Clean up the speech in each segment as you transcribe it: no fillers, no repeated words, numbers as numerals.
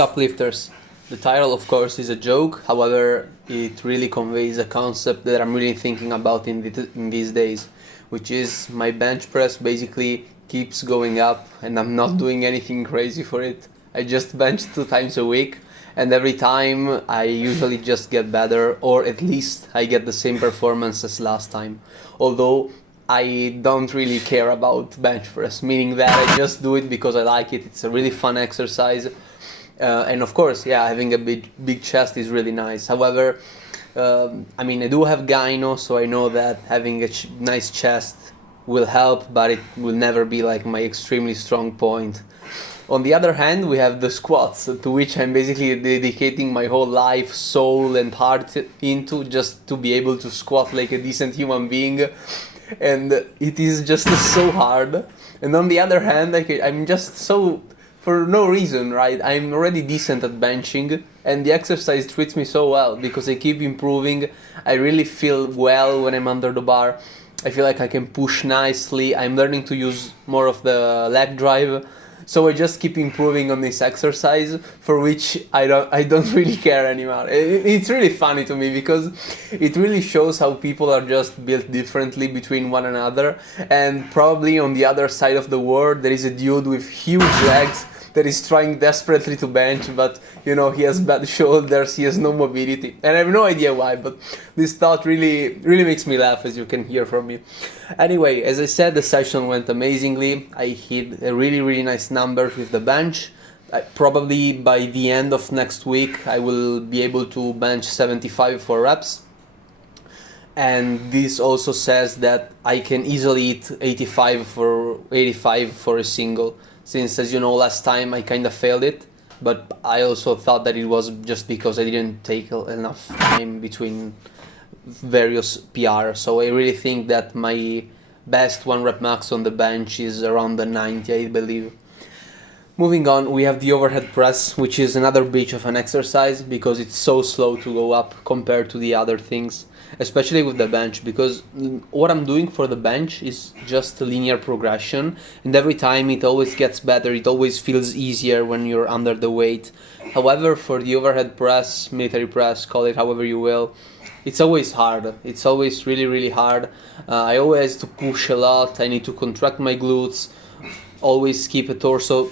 Suplifters. The title, of course, is a joke. However, it really conveys a concept that I'm really thinking about in these days, which is my bench press basically keeps going up, and I'm not doing anything crazy for it. I just bench 2 times a week, and every time I usually just get better, or at least I get the same performance as last time. Although I don't really care about bench press, meaning that I just do it because I like it. It's a really fun exercise. And of course, yeah, having a big chest is really nice. However, I mean, I do have gyno, so I know that having a nice chest will help, but it will never be like my extremely strong point. On the other hand, we have the squats, to which I'm basically dedicating my whole life, soul and heart into, just to be able to squat like a decent human being. And it is just so hard. And on the other hand, I'm just so, for no reason, right? I'm already decent at benching, and the exercise treats me so well because I keep improving. I really feel well when I'm under the bar. I feel like I can push nicely. I'm learning to use more of the leg drive. So I just keep improving on this exercise, for which I don't really care anymore. It's really funny to me because it really shows how people are just built differently between one another, and probably on the other side of the world there is a dude with huge legs that is trying desperately to bench, but you know, he has bad shoulders, he has no mobility, and I have no idea why, but this thought really makes me laugh, as you can hear from me. Anyway, as I said, the session went amazingly. I hit a really nice numbers with the bench. Probably by the end of next week I will be able to bench 75 for reps, and this also says that I can easily hit 85 for a single, since, as you know, last time I kind of failed it, but I also thought that it was just because I didn't take enough time between various PR. So I really think that my best 1 rep max on the bench is around the 90, I believe. Moving on, we have the overhead press, which is another bitch of an exercise because it's so slow to go up compared to the other things, especially with the bench, because what I'm doing for the bench is just a linear progression, and every time it always gets better, it always feels easier when you're under the weight. However, for the overhead press, military press, call it however you will, it's always hard. It's always really hard. I always have to push a lot. I need to contract my glutes, always keep a torso,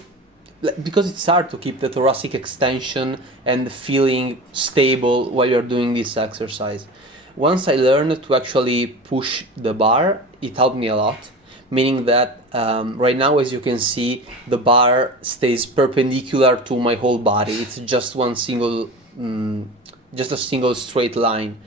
because it's hard to keep the thoracic extension and feeling stable while you're doing this exercise. Once I learned to actually push the bar, it helped me a lot, meaning that right now, as you can see, the bar stays perpendicular to my whole body. It's just just a single straight line.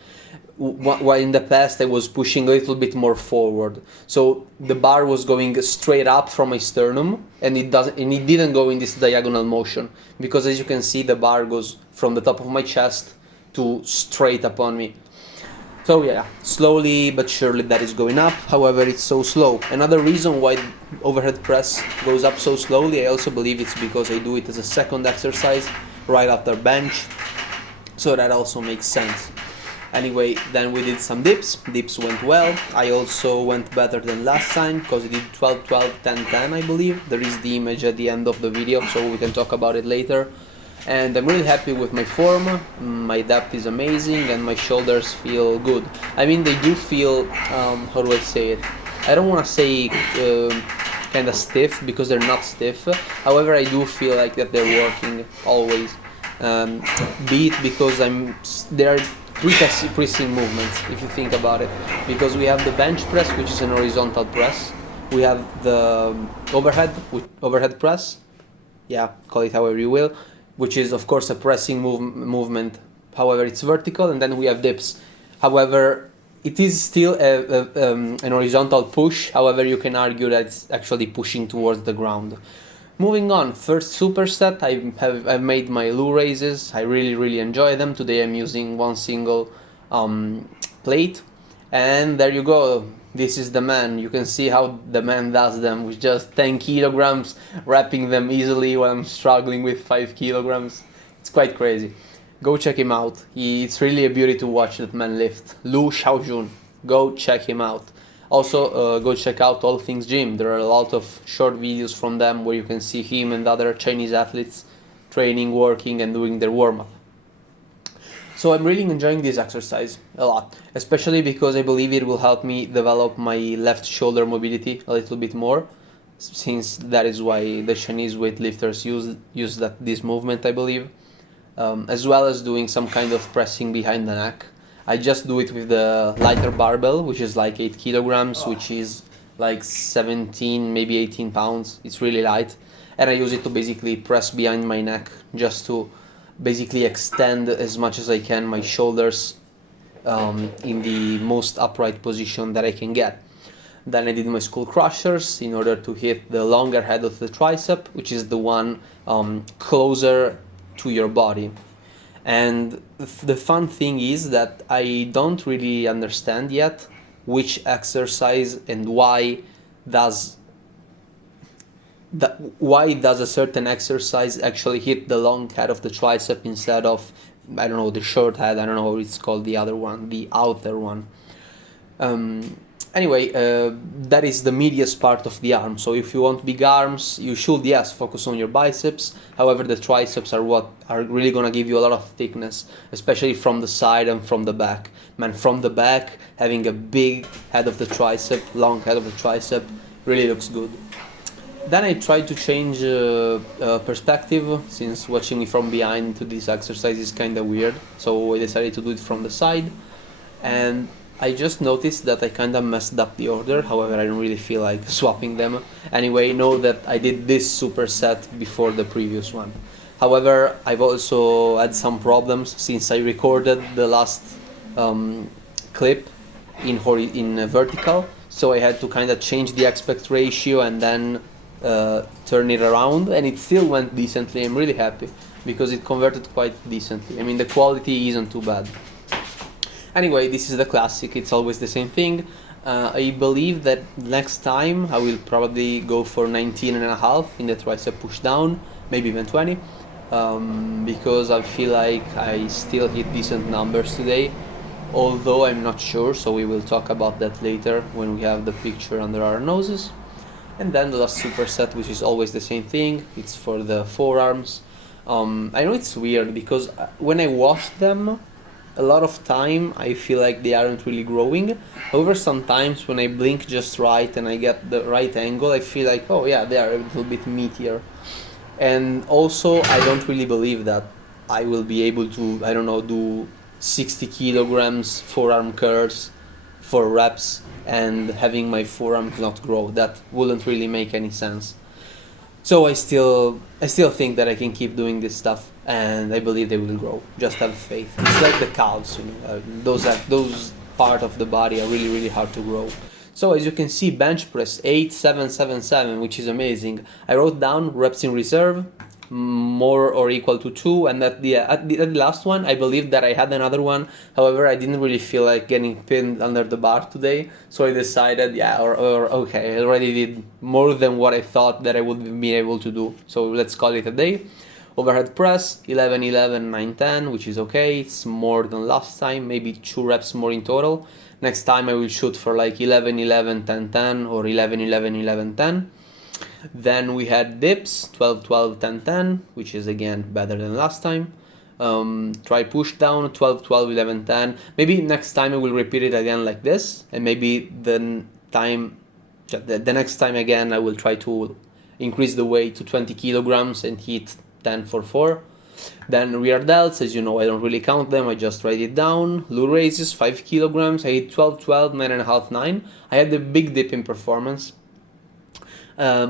While in the past I was pushing a little bit more forward, so the bar was going straight up from my sternum, and it didn't go in this diagonal motion, because as you can see, the bar goes from the top of my chest to straight upon me. So yeah, slowly but surely that is going up. However, it's so slow. Another reason why overhead press goes up so slowly, I also believe it's because I do it as a second exercise right after bench, so that also makes sense. Anyway, then we did some dips. Dips went well. I also went better than last time because I did 12-12, 10-10, I believe. There is the image at the end of the video, so we can talk about it later. And I'm really happy with my form. My depth is amazing, and my shoulders feel good. I mean, they do feel, how do I say it? I don't want to say kind of stiff, because they're not stiff. However, I do feel like that they're working always. Be it because there are three pressing movements, if you think about it, because we have the bench press, which is an horizontal press. We have the overhead press, yeah, call it however you will, which is of course a pressing movement. However, it's vertical, and then we have dips. However, it is still an horizontal push. However, you can argue that it's actually pushing towards the ground. Moving on, first superset, I've made my Lu raises. I really enjoy them. Today I'm using one single plate, and there you go. This is the man. You can see how the man does them with just 10 kilograms, wrapping them easily while I'm struggling with 5 kilograms. It's quite crazy. Go check him out. It's really a beauty to watch that man lift. Lu Xiaojun. Go check him out. Also, go check out All Things Gym. There are a lot of short videos from them where you can see him and other Chinese athletes training, working, and doing their warm-up. So I'm really enjoying this exercise a lot, especially because I believe it will help me develop my left shoulder mobility a little bit more, since that is why the Chinese weightlifters use this movement, I believe, as well as doing some kind of pressing behind the neck. I just do it with the lighter barbell, which is like 8 kilograms, which is like 17, maybe 18 pounds. It's really light. And I use it to basically press behind my neck, just to basically extend as much as I can my shoulders in the most upright position that I can get. Then I did my skull crushers in order to hit the longer head of the tricep, which is the one closer to your body. And the fun thing is that I don't really understand yet which exercise and why does a certain exercise actually hit the long head of the tricep instead of, I don't know, the short head. I don't know how it's called, the other one, the outer one. Anyway, that is the medius part of the arm. So if you want big arms, you should, yes, focus on your biceps. However, the triceps are what are really gonna give you a lot of thickness, especially from the side and from the back. Man, from the back, having a big head of the tricep, long head of the tricep, really looks good. Then I tried to change perspective, since watching me from behind to this exercise is kind of weird. So I decided to do it from the side, and I just noticed that I kind of messed up the order. However, I don't really feel like swapping them. Anyway, know that I did this superset before the previous one. However, I've also had some problems since I recorded the last clip in vertical. So I had to kind of change the aspect ratio and then turn it around, and it still went decently. I'm really happy because it converted quite decently. I mean, the quality isn't too bad. Anyway, this is the classic, it's always the same thing. I believe that next time I will probably go for 19.5 in the tricep push down, maybe even 20, because I feel like I still hit decent numbers today, although I'm not sure, so we will talk about that later when we have the picture under our noses. And then the last superset, which is always the same thing, it's for the forearms. I know it's weird because when I wash them, a lot of time I feel like they aren't really growing. However, sometimes when I blink just right and I get the right angle, I feel like, oh yeah, they are a little bit meatier. And also, I don't really believe that I will be able to, I don't know, do 60 kilograms forearm curls for reps and having my forearms not grow. That wouldn't really make any sense. So I still think that I can keep doing this stuff, and I believe they will grow. Just have faith. It's like the calves, you know. Those part of the body are really hard to grow. So as you can see, bench press 8,777, which is amazing. I wrote down reps in reserve, more or equal to 2, and at the last one I believe that I had another one. However, I didn't really feel like getting pinned under the bar today, so I decided, okay, I already did more than what I thought that I would be able to do, so let's call it a day. Overhead press 11-11 9-10, which is okay. It's more than last time, maybe 2 reps more in total. Next time I will shoot for like 11-11 10-10 or 11-11 11-10. Then we had dips 12-12 10-10, which is again better than last time. Try push down 12-12 11-10. Maybe next time I will repeat it again like this, and maybe the next time again I will try to increase the weight to 20 kilograms and hit 10 for 4. Then rear delts, as you know, I don't really count them, I just write it down. Loo raises 5 kilograms, I hit 12-12 9.5 9. I had a big dip in performance,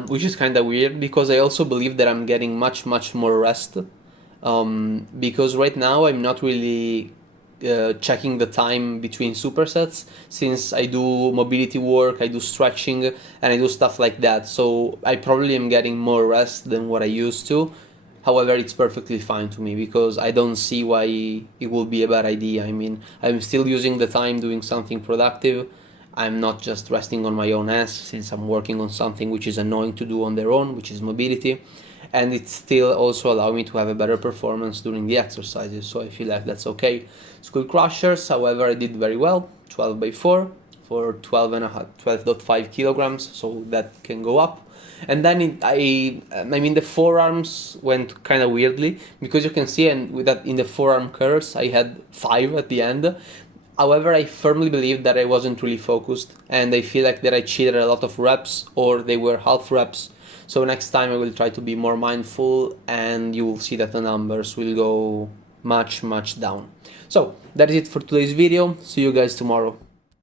which is kind of weird because I also believe that I'm getting much more rest, because right now I'm not really checking the time between supersets, since I do mobility work, I do stretching, and I do stuff like that, so I probably am getting more rest than what I used to. However, it's perfectly fine to me because I don't see why it will be a bad idea. I mean, I'm still using the time doing something productive. I'm not just resting on my own ass, since I'm working on something which is annoying to do on their own, which is mobility, and it still also allows me to have a better performance during the exercises, so I feel like that's okay. Skull crushers, however, I did very well, 12 by 4 for 12.5 kilograms, so that can go up. And then I mean the forearms went kind of weirdly, because you can see, and with that in the forearm curls I had 5 at the end. However, I firmly believe that I wasn't really focused, and I feel like that I cheated a lot of reps, or they were half reps. So next time I will try to be more mindful, and you will see that the numbers will go much down. So that is it for today's video. See you guys tomorrow.